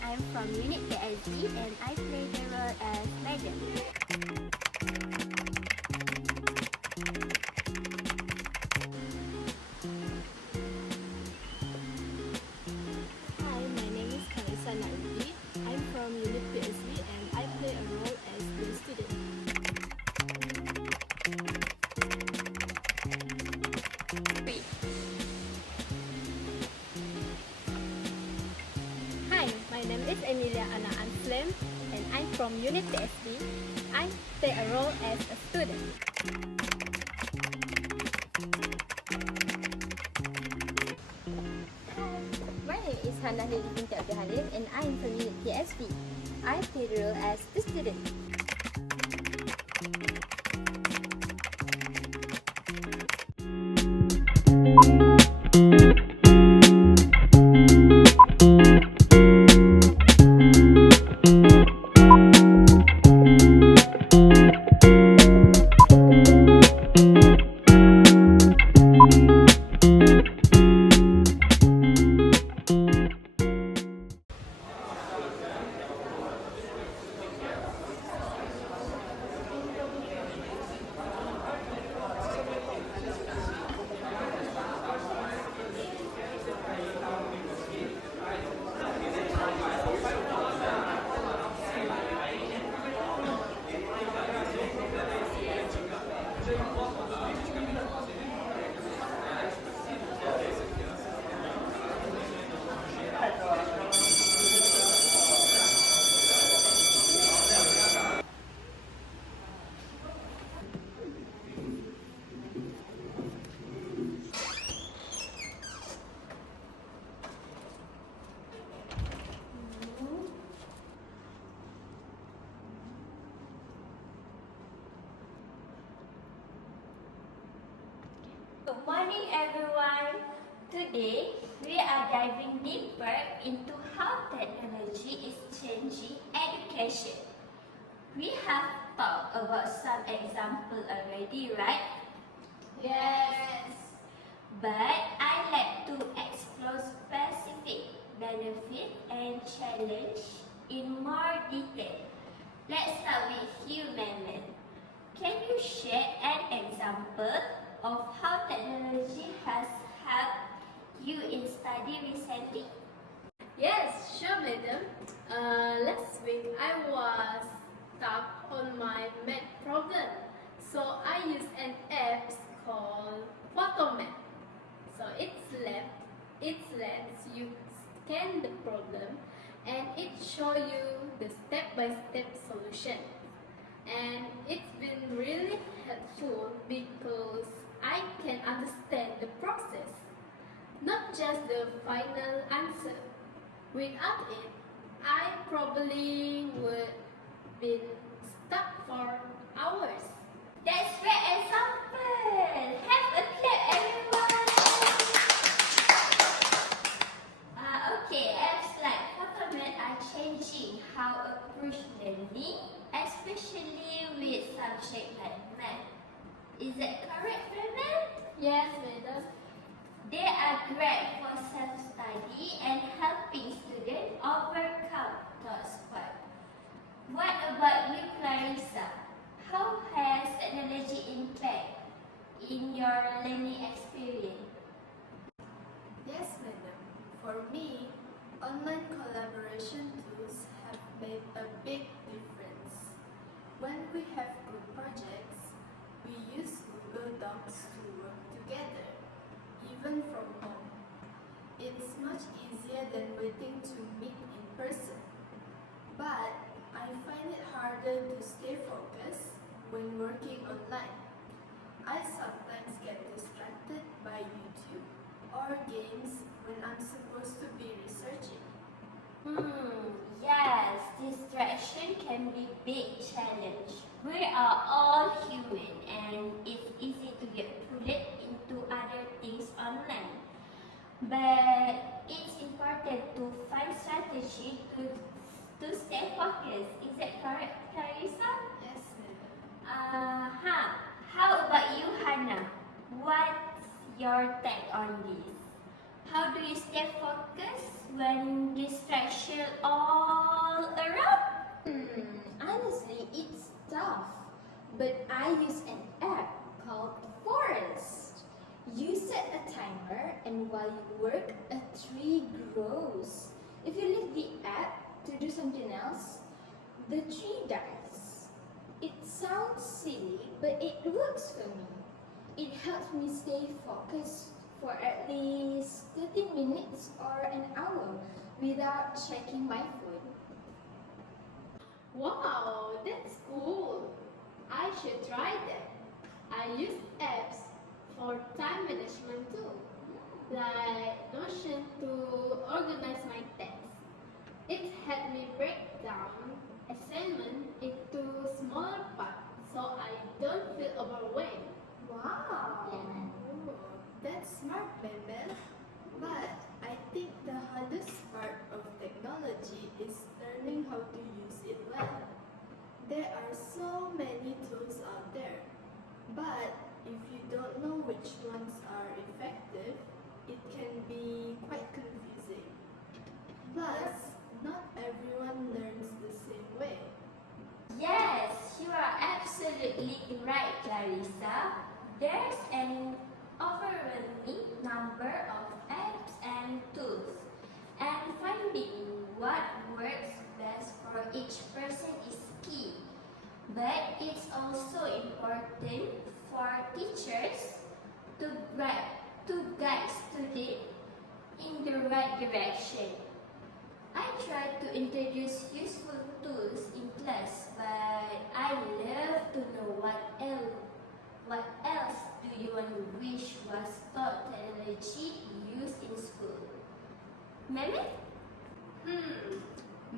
I'm from Unit PSD and I play the role as Megan. Hi, my name is Kalisa Naruti. I'm from Unit PSD and I play a role as the student. Hi, my name is Emilia Anna Anslem and I'm from Unit PSD. I play a role as a student. My name is Hannah Lili Binti Abdul Halim and I am from Unit PSB. I play the role as the student. Good morning everyone. Today we are diving deeper into how technology is changing education. We have talked about some examples already, right? Yes. But I'd like to explore specific benefit and challenge in more detail. Let's start with you, Mehmet. Can you share an example of how technology has helped you in study recently? Yes, sure, madam. Last week I was stuck on my math problem, so I used an app called PhotoMath. So it lets you scan the problem and it show you the step-by-step solution. And it's been really helpful because I can understand the process, not just the final answer. Without it, I probably would been stuck for hours. That's great example. Have a clap, everyone. Okay, apps like PhotoMath are changing how approach learning, especially with subjects like math. Is that correct, Mehmet? Yes, madam. They are great for self-study and helping students overcome thought spark. What about you, Clarissa? How has technology impact in your learning experience? Yes, madam. For me, online collaboration tools have made a big difference. When we have group projects, we use Google Docs to work together, even from home. much easier than waiting to meet in person. But I find it harder to stay focused when working online. I sometimes get distracted by YouTube or games when I'm supposed to be researching. Yes, distraction can be big challenge. We are all human and it's easy to get pulled into other things online. But it's important to find strategy to stay focused. Is that correct, Clarissa? Yes, madam. How about you, Hannah? What's your take on this? How do you stay focused when distraction all around? Honestly, it's tough. But I use an app called Forest. You set a timer, and while you work, a tree grows. If you leave the app to do something else, the tree dies. It sounds silly, but it works for me. It helps me stay focused for at least 30 minutes or an hour without checking my phone. Wow, that's cool. I should try that. I use apps for time management too, like Notion to organize my tasks. It helped me break down assignment into smaller parts so I don't feel overwhelmed. Wow! Oh, that's smart, Mabel. But I think the hardest part of technology is learning how to use it well. There are so many tools out there, but if you don't know which ones are effective, it can be quite confusing. Plus, not everyone learns the same way. Yes, you are absolutely right, Clarissa. There's an overwhelming number of apps and tools, and finding what works best for each person is key. But it's also important for teachers to guide students in the right direction. I try to introduce useful tools in class, but I love to know what else do you wish was taught technology used in school? Meme?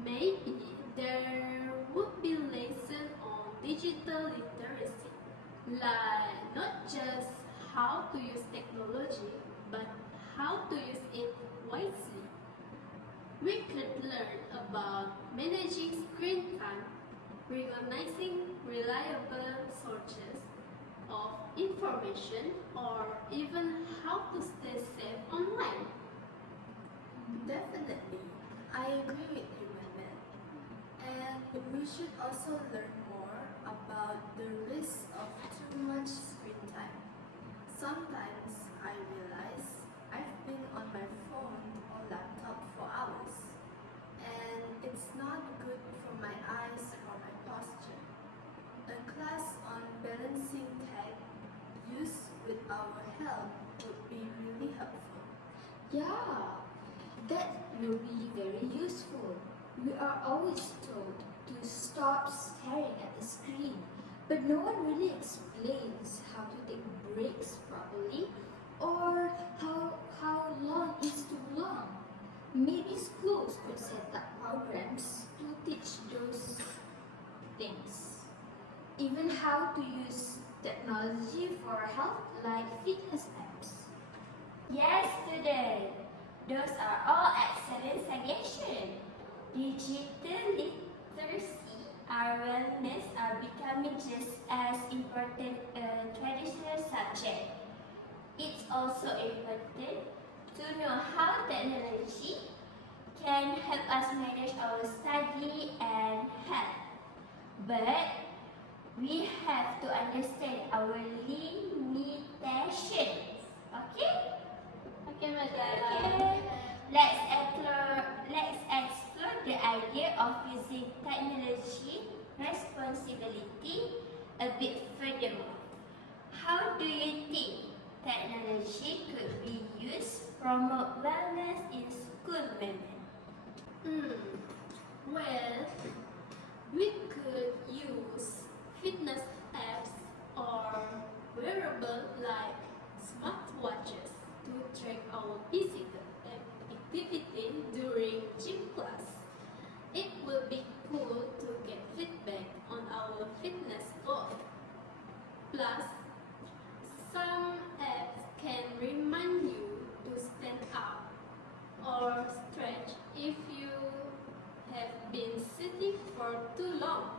Maybe there would be lessons on digital literacy, like not just how to use technology, but how to use it wisely. We could learn about managing screen time, recognizing reliable sources of information, or even how to stay safe online. Definitely, I agree with you, Mabel. And we should also learn more about the risks of too much screen time. Sometimes I realize I've been on my phone or laptop for hours, and it's not good for my eyes or my posture. A class on balancing tech use with our help would be really helpful. Yeah, that will be very useful. We are always told to stop staring at the screen, but no one really explains how to take breaks properly or how long is too long. Maybe schools could set up programs to teach those things. Even how to use technology for health like fitness apps. Yes, students. Those are all excellent suggestions. Digital literacy and wellness are becoming just as important a traditional subject. It's also important to know how technology can help us manage our study and health. But we have to understand our limitations. Okay? Okay, madam. Okay. Let's explore the idea of using technology responsibility a bit furthermore. How do you think technology could be used to promote wellness in physical activity during gym class. It will be cool to get feedback on our fitness goal. Plus, some apps can remind you to stand up or stretch if you have been sitting for too long.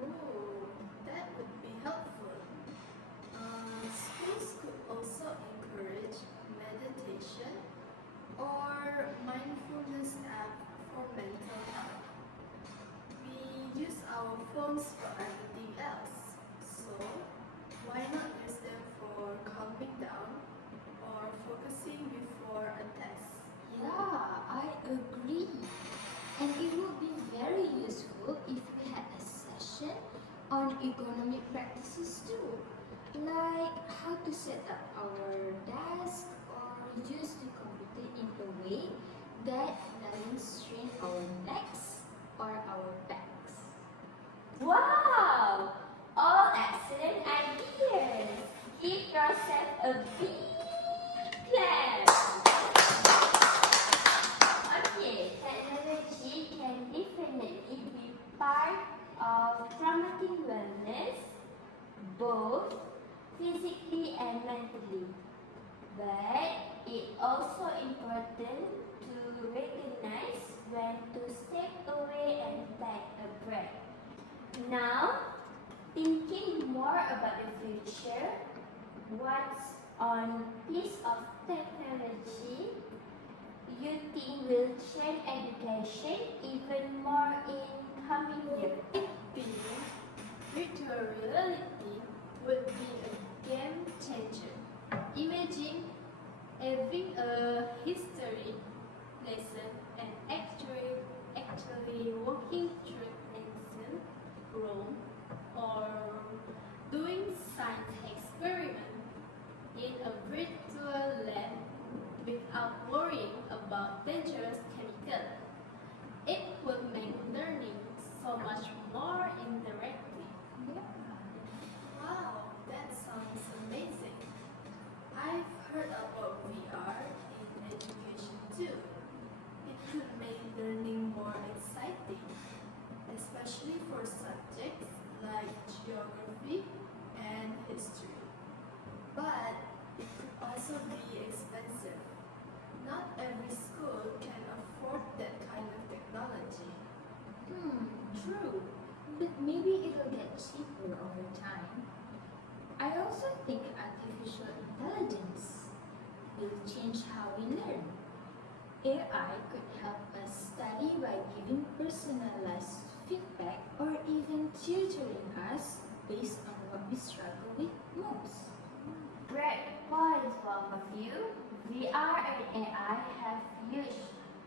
Oh, that would be helpful. Schools could also encourage meditation or mindfulness app for mental health. We use our phones for everything else, so why not use them for calming down or focusing before a test? Yeah, I agree. And it would be very useful if we had a session on economic practices too, like how to set up our desk or use the computer in a way that doesn't strain our necks or our backs. Wow! All excellent ideas. Give yourself a big clap. Okay, technology can definitely be part of promoting wellness, both physically and mentally. But it's also important to recognize when to step away and take a break. Now, thinking more about the future, what's on piece of technology you think will change education even more in coming years? I think virtual reality would be a game changer. Imagine having a history lesson and actually walking through ancient Rome or doing science experiment in a virtual lab without worrying about dangerous chemicals. It would make learning so much more interactive. Wow, that sounds amazing. I've heard about VR in education too. It could make learning more exciting, especially for subjects like geography and history. But it could also be expensive. Not every school can afford that kind of technology. True. But maybe it'll get cheaper over time. I also think artificial intelligence will change how we learn. AI could help us study by giving personalized feedback or even tutoring us based on what we struggle with most. Great points, both of you. VR and AI have huge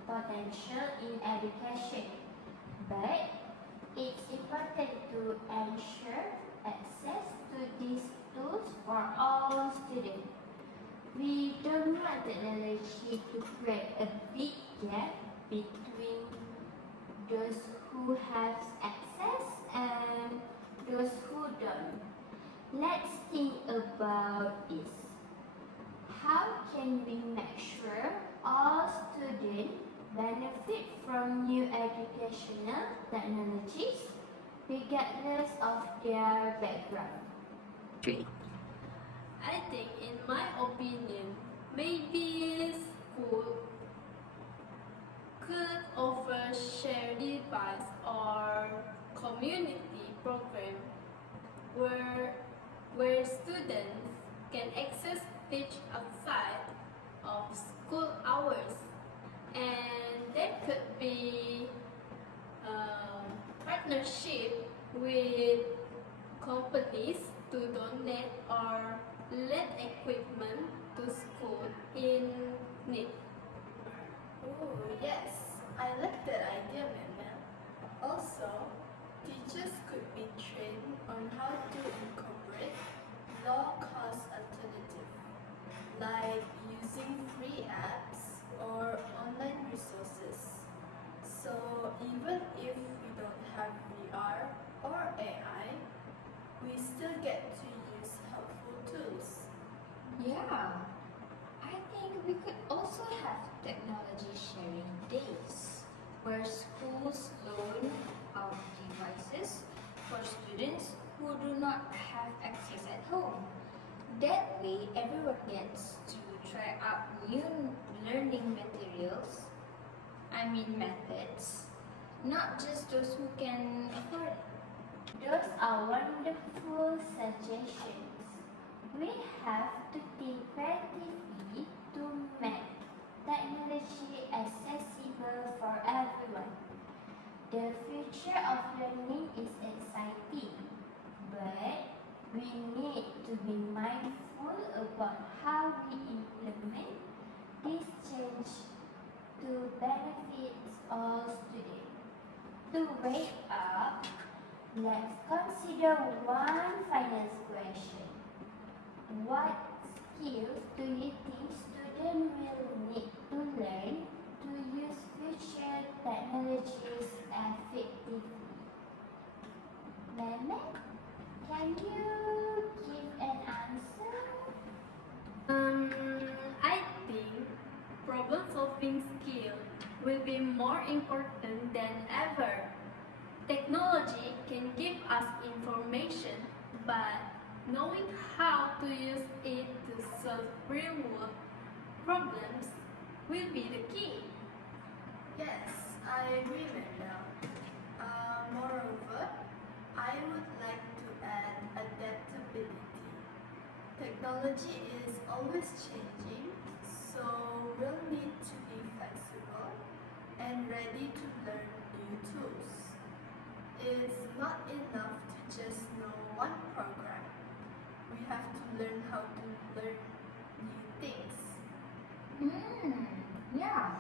potential in education, but it's important to ensure access to these tools for all students. We don't want technology to create a big gap between those who have access and those who don't. Let's think about this. How can we make sure all students benefit from new educational technologies regardless of their background? I think, in my opinion, maybe school could offer shared device or community program where students can access teach outside of school hours, and there could be partnership with companies to donate or lend equipment to school in need. Oh, yes, I like that idea, Mama. Also, teachers could be trained on how to incorporate low-cost alternatives, like using free apps or online resources. So even if we don't have VR or AI, we still get to use helpful tools. Yeah, I think we could technology sharing days, where schools loan out devices for students who do not have access at home. That way, everyone gets to try out new learning methods, not just those who can afford it. Those are wonderful suggestions. We have to think creatively to make technology accessible for everyone. The future of learning is exciting, but we need to be mindful about how we implement this change to benefit all students. To wake up, let's consider one final question. What skills do you think students will need to learn to use future technologies effectively? Mehmet, can you give an answer? I think problem-solving skill will be more important than ever. Technology can give us information, but knowing how to use it to solve real-world problems will be the key. Yes, I agree, Mendel. Moreover, I would like to add adaptability. Technology is always changing, so we'll need to be flexible and ready to learn new tools. It's not enough to just know one program. We have to learn how to learn new things. Yeah.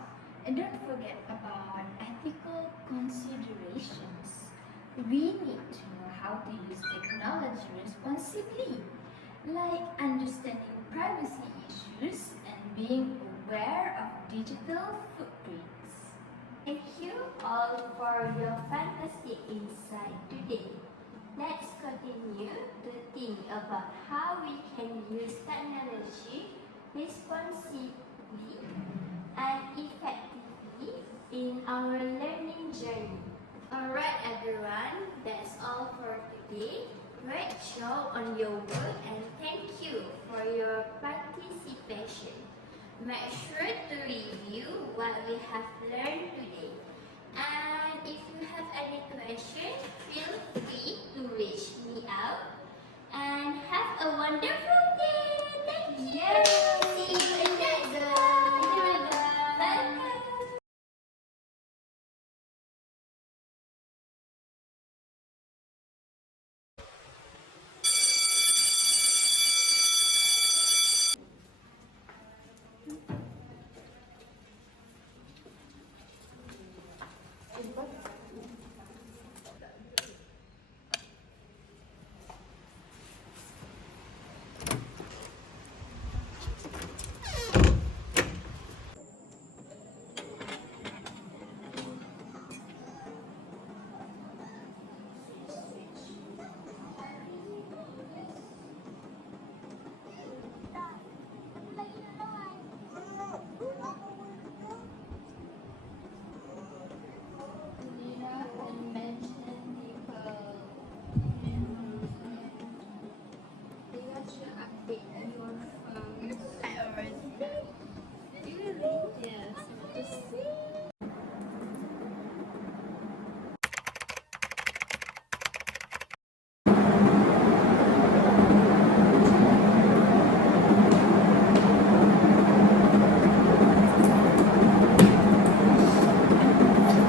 And don't forget about ethical considerations. We need to know how to use technology responsibly, like understanding privacy issues and being aware of digital footprints. Thank you all for your fantastic insight today. Let's continue to think about how we can use technology responsibly and effectively in our learning journey. Alright everyone, that's all for today. Great job on your work and thank you for your participation. Make sure to review what we have learned today. And if you have any questions, feel free to reach me out. And have a wonderful day. Thank you. See you in next time. Bye.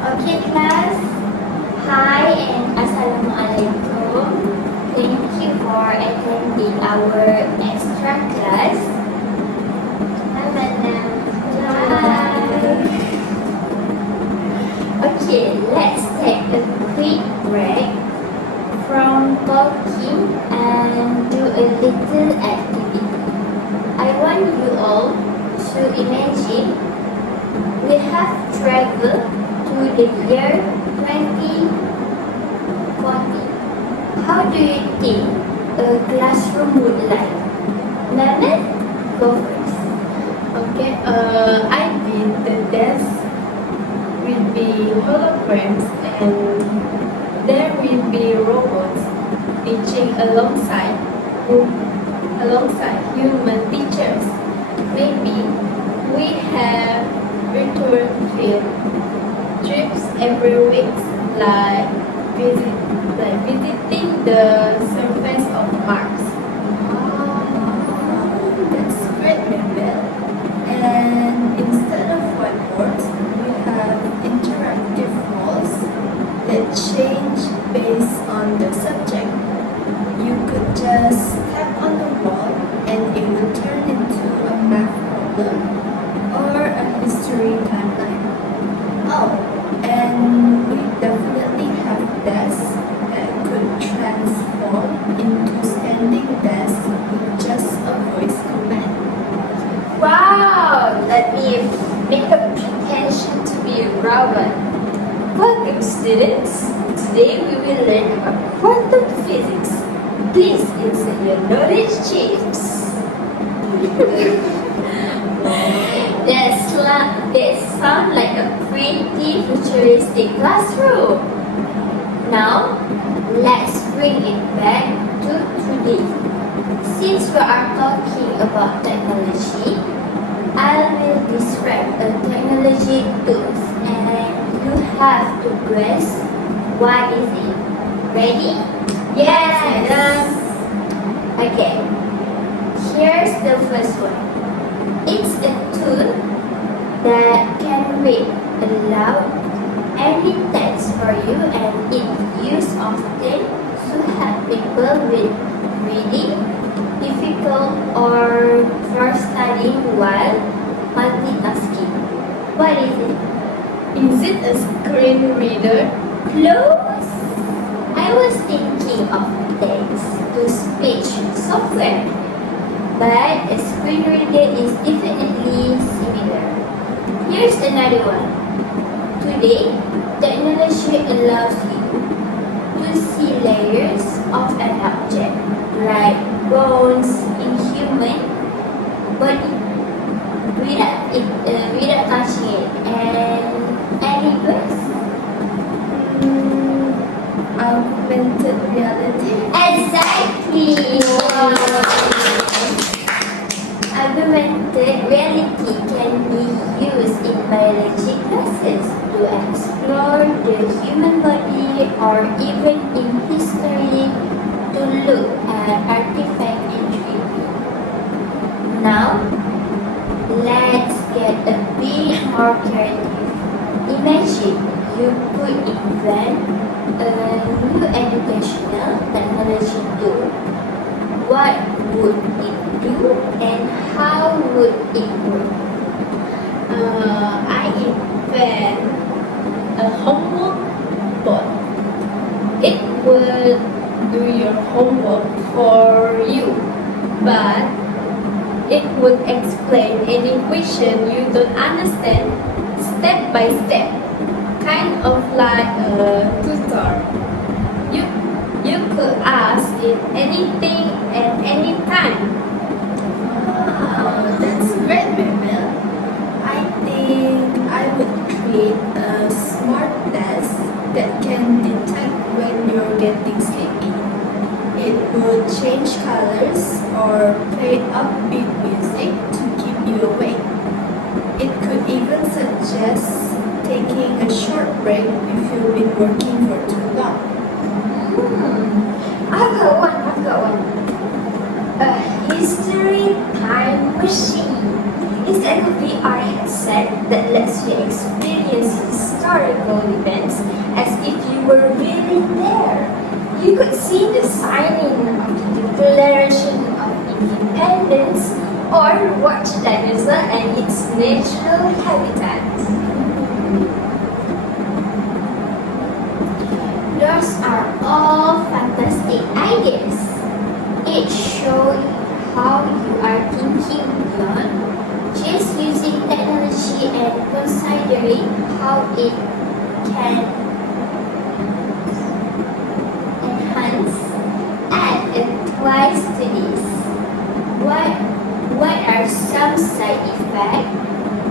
Okay class, hi and assalamualaikum. Thank you for attending our extra class. Hi madam. Hi. Okay, let's take a quick break from talking and do a little activity. I want you all to imagine we have traveled to the year 2040. How do you think a classroom would like? Mehmet, go first. Okay, I did the holograms, and there will be robots teaching alongside human teachers. Maybe we have virtual field trips every week, like visiting the surface of Mars. That's great, Mabel. And instead of whiteboards, we have interactive walls that change based on the subject. You could just tap on the wall and it would turn into a math problem or a history timeline. Oh, and we definitely have desks that could transform into standing desks with just a voice command. Wow! Let me make a pretension to be a robot. Welcome, students. Today we will learn about quantum physics. Please insert your knowledge chips. That sound like a pretty futuristic classroom. Now, let's bring it back to today. Since we are talking about technology, I will describe a technology tools and you have to guess what is it. Ready? Yes! Okay. Here's the first one. It's a tool that can read aloud any text for you and it's used often to help people with reading, difficult or for studying while multitasking. What is it? Is it a screen reader? Close. I was thinking of text-to-speech software, but a screen reader is definitely similar. Here's another one. Today, technology allows you to see layers of an object, like bones in human body, without touching it. And any guess? Augmented reality. Exactly. Augmented reality can be used in biology classes to explore the human body or even in history to look at artifacts in 3D. Now, let's get a bit more creative. Imagine you could invent a new educational technology tool. What would it do and how would it work? I invent a homework bot. It will do your homework for you, but it would explain any question you don't understand step by step, kind of like a tutor. You could ask it anything at any time. Wow, that's great, Mabel. I think I would create a smart desk that can detect when you're getting sleepy. It would change colors or play upbeat music to keep you awake. It could even suggest taking a short break if you've been working for too long. I've got one. A history time machine. It's like a VR headset that lets you experience historical events as if you were really there. You could see the signing of the Declaration of Independence or watch dinosaur and its natural habitat. Those are all fantastic ideas. It shows how you are thinking beyond just using technology and considering how it can enhance and twice to this. What are some side effects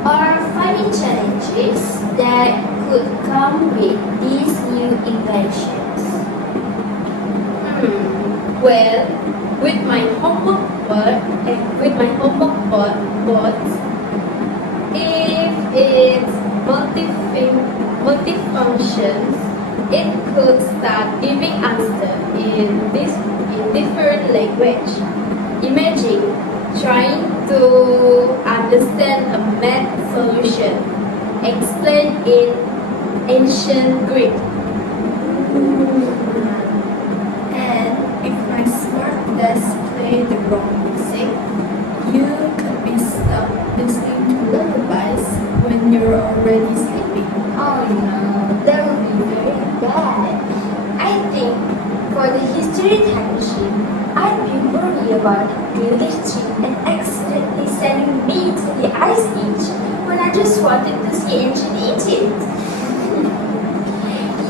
or funny challenges that could come with these new inventions? Well, with my homework board, boards, if it's multifunctions, it could start giving answer in different language. Imagine trying to understand a math solution explained in ancient Greek. And if my smart desk play the wrong music, you could be stuck listening to lullabies when you're already sleeping. Oh no, that would be very bad. I think for the history time machine, I'd be worried about glitching and accidentally sending me to the Ice Age when I just wanted to see ancient Egypt.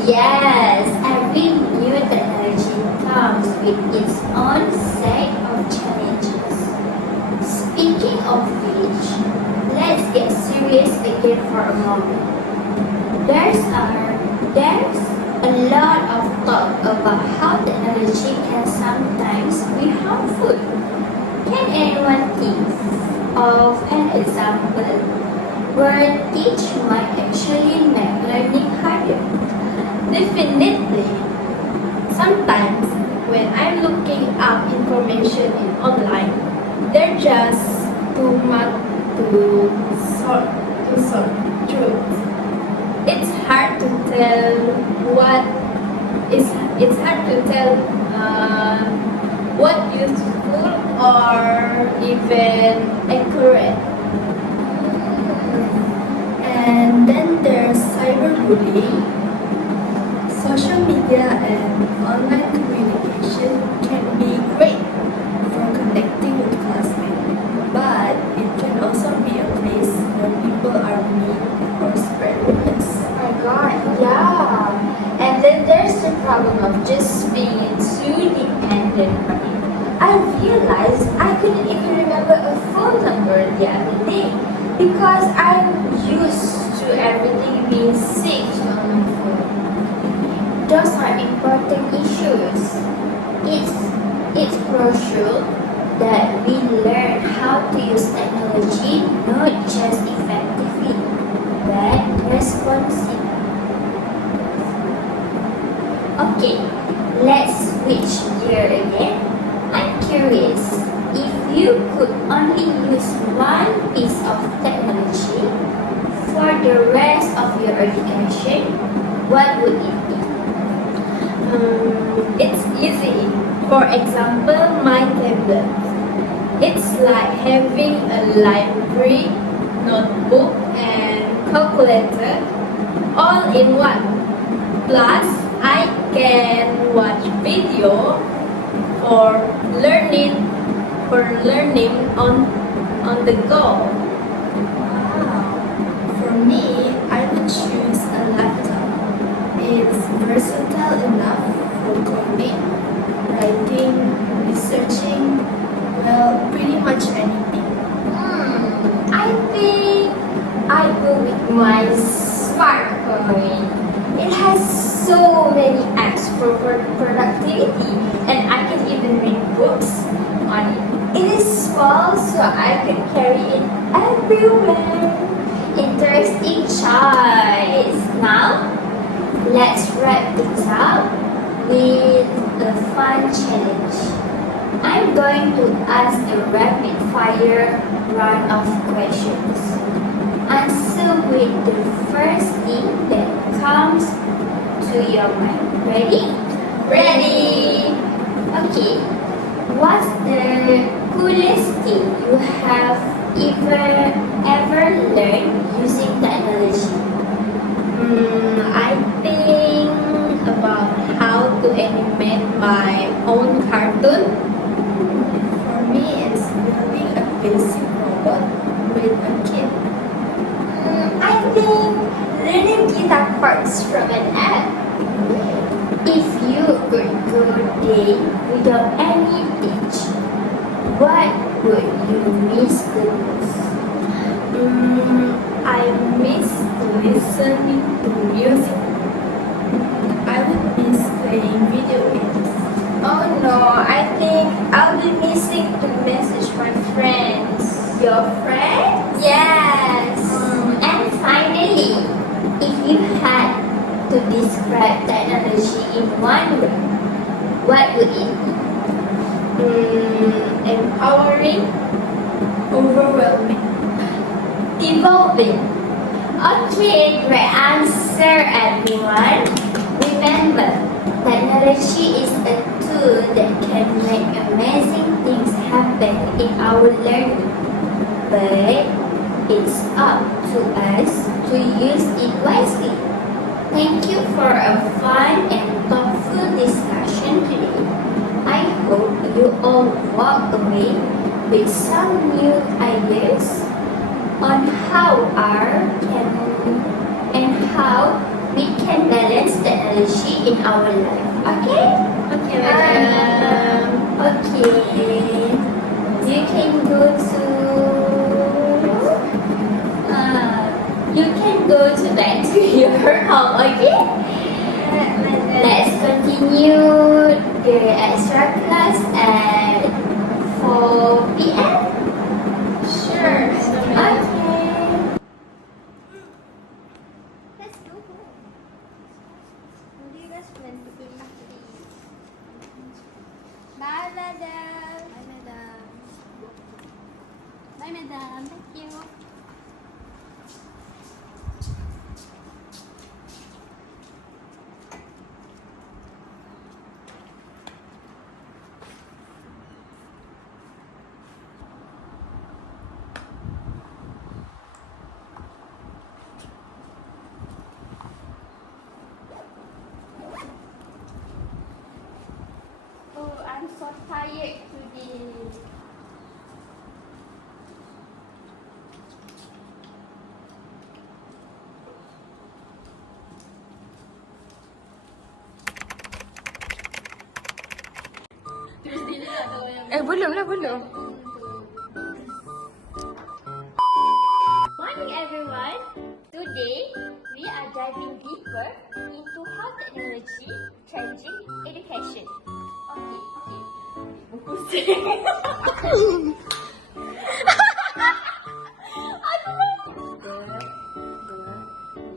Yes, every new technology comes with its own set of challenges. Speaking of which, let's get serious again for a moment. There's a lot of talk about how technology can sometimes be harmful. Can anyone think of an example where teach might actually make learning harder? Definitely. Sometimes when I'm looking up information in online, there's just too much to sort through. It's hard to tell what useful or even accurate. And then there's cyberbullying. Social media and online communication can be great for connecting with classmates, but it can also be a place where people are mean or spread rumors. Oh my god, yeah. And then there's the problem of just being too dependent on it. I realized I couldn't even remember a phone number the other day because I'm used to everything being saved on my phone. Those are important issues. It's crucial that we learn how to use technology not just effectively, but responsibly. Okay, let's switch gear again. I'm curious, if you could only use one piece of technology for the rest of your education, what would it be? It's easy. For example, my tablet. It's like having a library, notebook, and calculator all in one. Plus, I can watch video for learning on the go. Wow. For me, I would choose a laptop. It's versatile enough for coding, writing, researching, well, pretty much anything. I think I go with my smartphone. It has so many apps for productivity, and I can even read books on it. It is small, so I can carry it everywhere. Interesting choice. Now, let's wrap things up with a fun challenge. I'm going to ask a rapid fire round of questions. Answer with the first thing that comes to your mind. Ready? Ready! Okay. What's the coolest thing you have ever learned using technology? I think about how to animate my own cartoon. For me, it's building a basic robot with a kit. I think learning guitar chords from an app. If you could go a day without any teach, what would you miss the most? I miss listening to music to describe technology in one word, what would it be? Empowering. Overwhelming. Evolving. Okay, great answer everyone. Remember, technology is a tool that can make amazing things happen in our learning. But it's up to us to use it wisely. Thank you for a fun and thoughtful discussion today. I hope you all walk away with some new ideas on how how we can balance technology in our life. Okay? Okay, madam. Okay. You can go to back to your home. Okay? Let's continue the extra class at 4 p.m. Sure. Okay. Let's go. What do you guys plan to do? Bye, madam. Bye, madam. Bye, madam. Thank you. Oh, I'm so tired today. Belum lah, belum. Morning everyone. Today we are diving deeper into how technology changing education. Okay.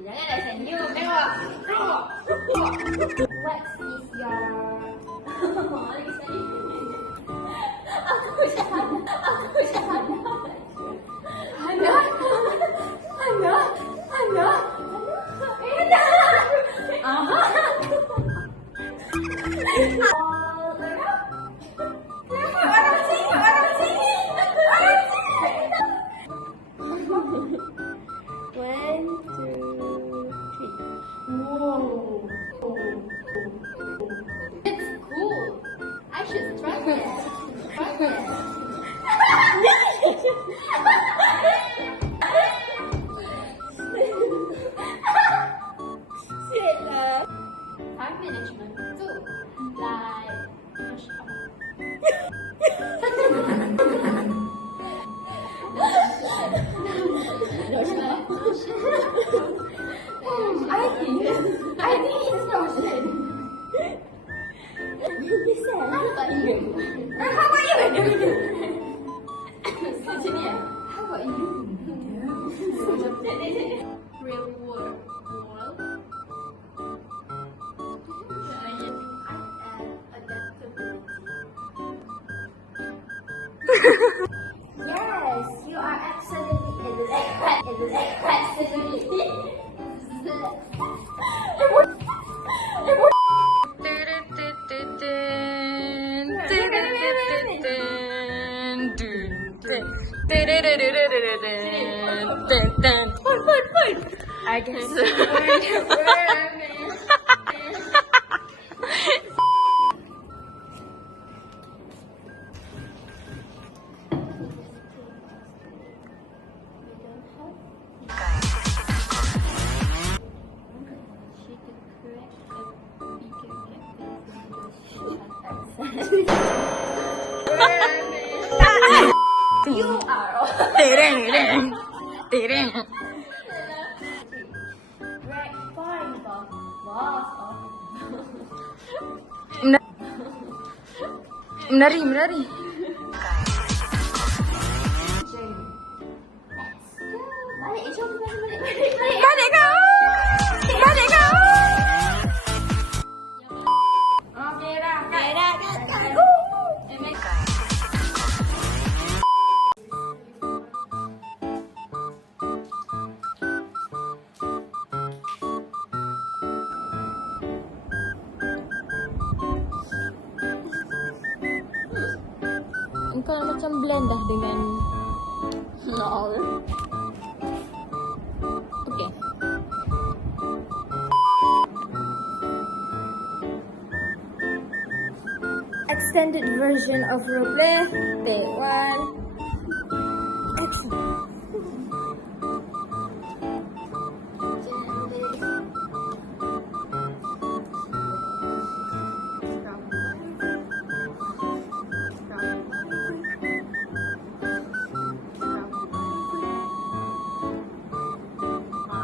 Jangan nak senyum, tengok. What is your It's cool. I should try it. Time management too. Like push up. I think it's Notion. How about you? How about you? Real world. Yes, you are absolutely absolutely. I guess. You are Tereng. right fine boss Menari. Let's go. Balik, jom balik. Balik kau. macam blend dah dengan No. okay. Extended version of roleplay. Take one. Action.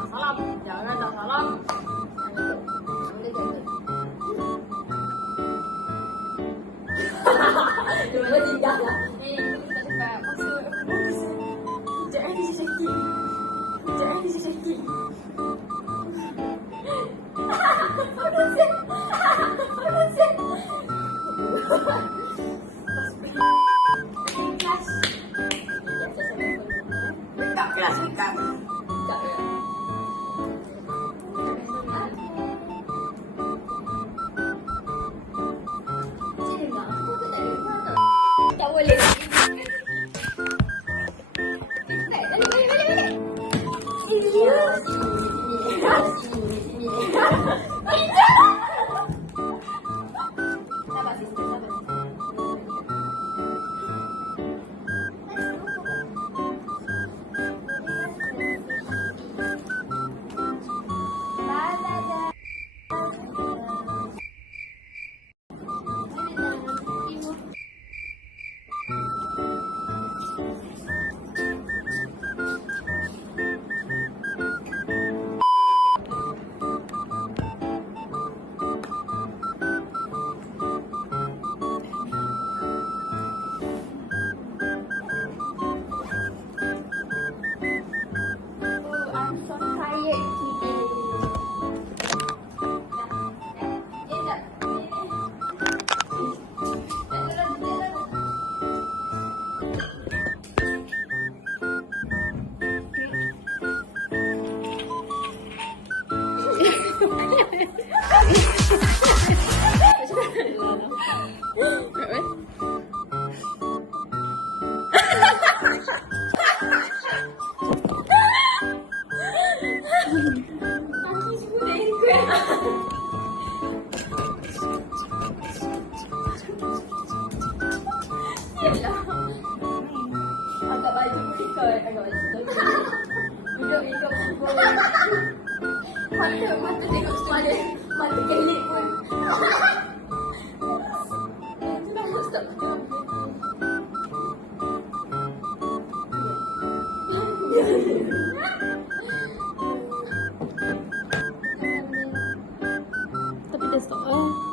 Salam. Jangan dah salam. Cuma tidak lah. Ini kita cakap masuk. Jangan disesaki. Jangan disesaki. Apa sih? Apa sih? Kelas. Dekat kelas dekat. Dekat ya. Tak boleh. Balik. Serius? Sini. Sabar sister, sabar. Agak baju ikut, agak baju duduk ikut pukul. Mata tengok student, mata kelip pun. Stop. Tapi dia stop.